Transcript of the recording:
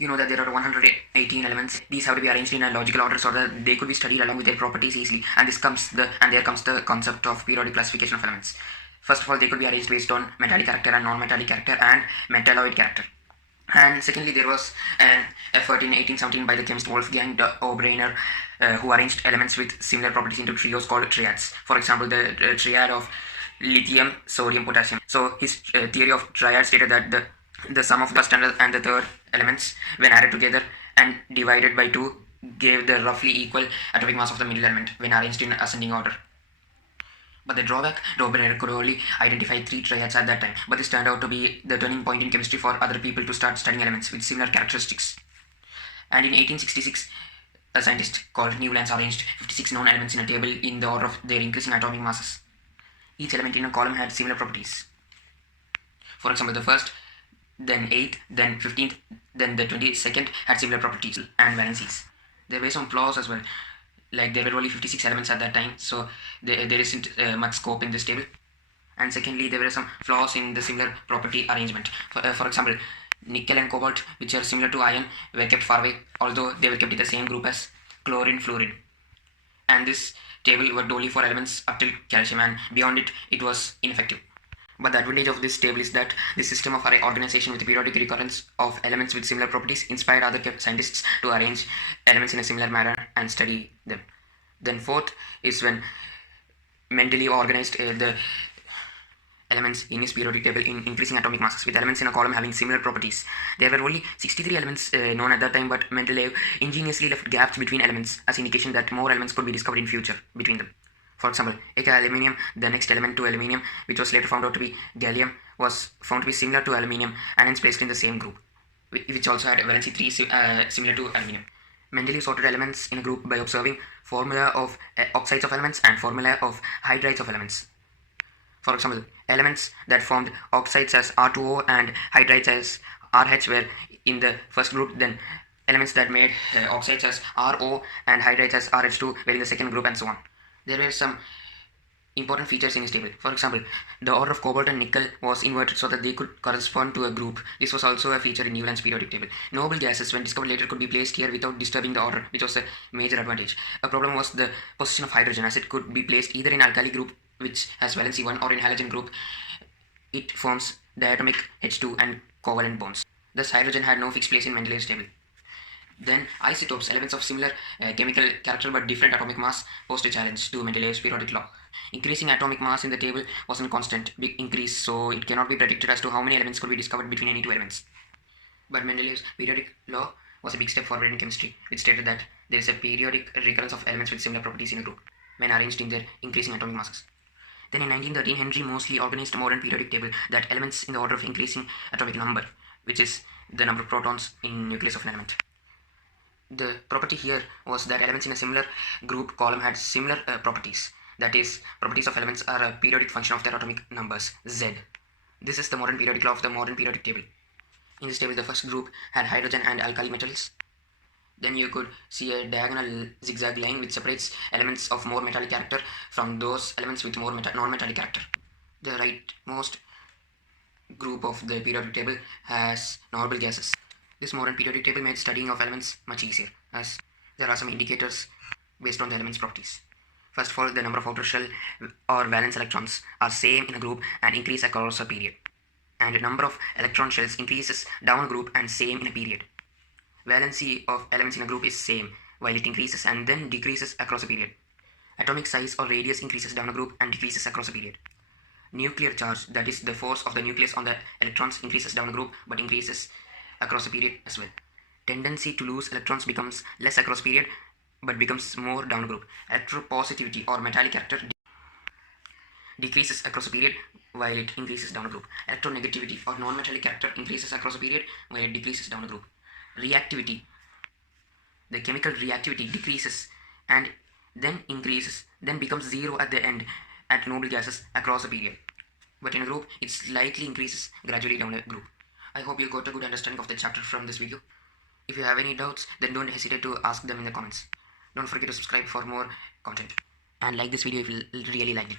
You know that there are 118 elements. These have to be arranged in a logical order so that they could be studied along with their properties easily. And there comes the concept of periodic classification of elements. First of all, they could be arranged based on metallic character and non-metallic character and metalloid character. And secondly, there was an effort in 1817 by the chemist Wolfgang Oberner, who arranged elements with similar properties into trios called triads. For example, the triad of lithium, sodium, potassium. So his theory of triad stated that the sum of the first and the third elements, when added together and divided by 2, gave the roughly equal atomic mass of the middle element when arranged in ascending order. But the drawback, Oberner could only identify 3 triads at that time, but this turned out to be the turning point in chemistry for other people to start studying elements with similar characteristics. And in 1866, a scientist called Newlands arranged 56 known elements in a table in the order of their increasing atomic masses. Each element in a column had similar properties. For example, the first, then 8th, then 15th, then the 22nd had similar properties and valencies. There were some flaws as well. Like there were only 56 elements at that time, so there isn't much scope in this table. And secondly, there were some flaws in the similar property arrangement. For example, nickel and cobalt, which are similar to iron, were kept far away, although they were kept in the same group as chlorine, fluorine. And this table worked only for elements up till calcium, and beyond it, it was ineffective. But the advantage of this table is that this system of organization with the periodic recurrence of elements with similar properties inspired other scientists to arrange elements in a similar manner and study them. Then fourth is when Mendeleev organized the elements in his periodic table in increasing atomic masses, with elements in a column having similar properties. There were only 63 elements known at that time, but Mendeleev ingeniously left gaps between elements as indication that more elements could be discovered in future between them. For example, aluminium, the next element to aluminium, which was later found out to be gallium, was found to be similar to aluminium and hence placed in the same group, which also had valency 3 similar to aluminium. Mendeleev sorted elements in a group by observing formula of oxides of elements and formula of hydrides of elements. For example, elements that formed oxides as R2O and hydrides as RH were in the first group, then elements that made oxides as RO and hydrides as RH2 were in the second group, and so on. There were some important features in this table. For example, the order of cobalt and nickel was inverted so that they could correspond to a group. This was also a feature in Newland's periodic table. Noble gases, when discovered later, could be placed here without disturbing the order, which was a major advantage. A problem was the position of hydrogen, as it could be placed either in alkali group, which has valency 1, or in halogen group. It forms diatomic H2 and covalent bonds. Thus, hydrogen had no fixed place in Mendeleev's table. Then isotopes, elements of similar chemical character but different atomic mass, posed a challenge to Mendeleev's periodic law. Increasing atomic mass in the table wasn't constant, big increase, so it cannot be predicted as to how many elements could be discovered between any 2 elements. But Mendeleev's periodic law was a big step forward in chemistry, which stated that there is a periodic recurrence of elements with similar properties in a group when arranged in their increasing atomic masses. Then in 1913, Henry Moseley organized a modern periodic table that elements in the order of increasing atomic number, which is the number of protons in nucleus of an element. The property here was that elements in a similar group column had similar properties. That is, properties of elements are a periodic function of their atomic numbers, Z. This is the modern periodic law of the modern periodic table. In this table, the first group had hydrogen and alkali metals. Then you could see a diagonal zigzag line which separates elements of more metallic character from those elements with more non-metallic character. The rightmost group of the periodic table has noble gases. This modern periodic table made studying of elements much easier, as there are some indicators based on the element's properties. First of all, the number of outer shell or valence electrons are same in a group and increase across a period. And the number of electron shells increases down a group and same in a period. Valency of elements in a group is same, while it increases and then decreases across a period. Atomic size or radius increases down a group and decreases across a period. Nuclear charge, that is the force of the nucleus on the electrons, increases down a group but increases across a period as well. Tendency to lose electrons becomes less across a period but becomes more down a group. Electropositivity or metallic character decreases across a period while it increases down a group. Electronegativity or non-metallic character increases across a period while it decreases down a group. Reactivity, the chemical reactivity decreases and then increases, then becomes 0 at the end at noble gases across a period. But in a group, it slightly increases gradually down a group. I hope you got a good understanding of the chapter from this video. If you have any doubts, then don't hesitate to ask them in the comments. Don't forget to subscribe for more content. And like this video if you really liked it.